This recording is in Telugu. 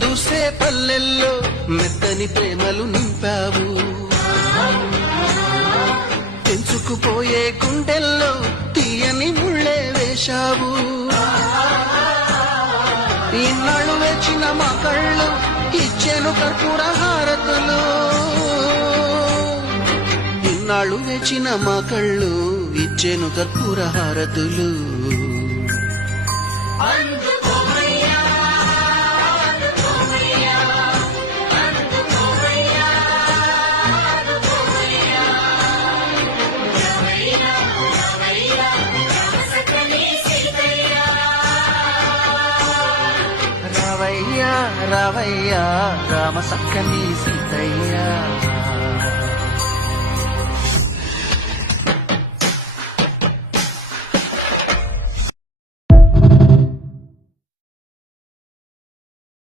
దూసే పల్లెల్లో మెత్తని ప్రేమలు నింపావు. తెంచుకుపోయే గుండెల్లో తీయని ముళ్ళే వేశావు. ఇన్నాళ్ళు వేచిన మా కళ్ళు ఇచ్చేను కర్పూర హారతులు. ఇన్నాళ్ళు వేచిన మా కళ్ళు ఇచ్చేను కర్పూర హారతులు. రావయ్యా రావయ్యా రామ సక్కని సీతయ్యా.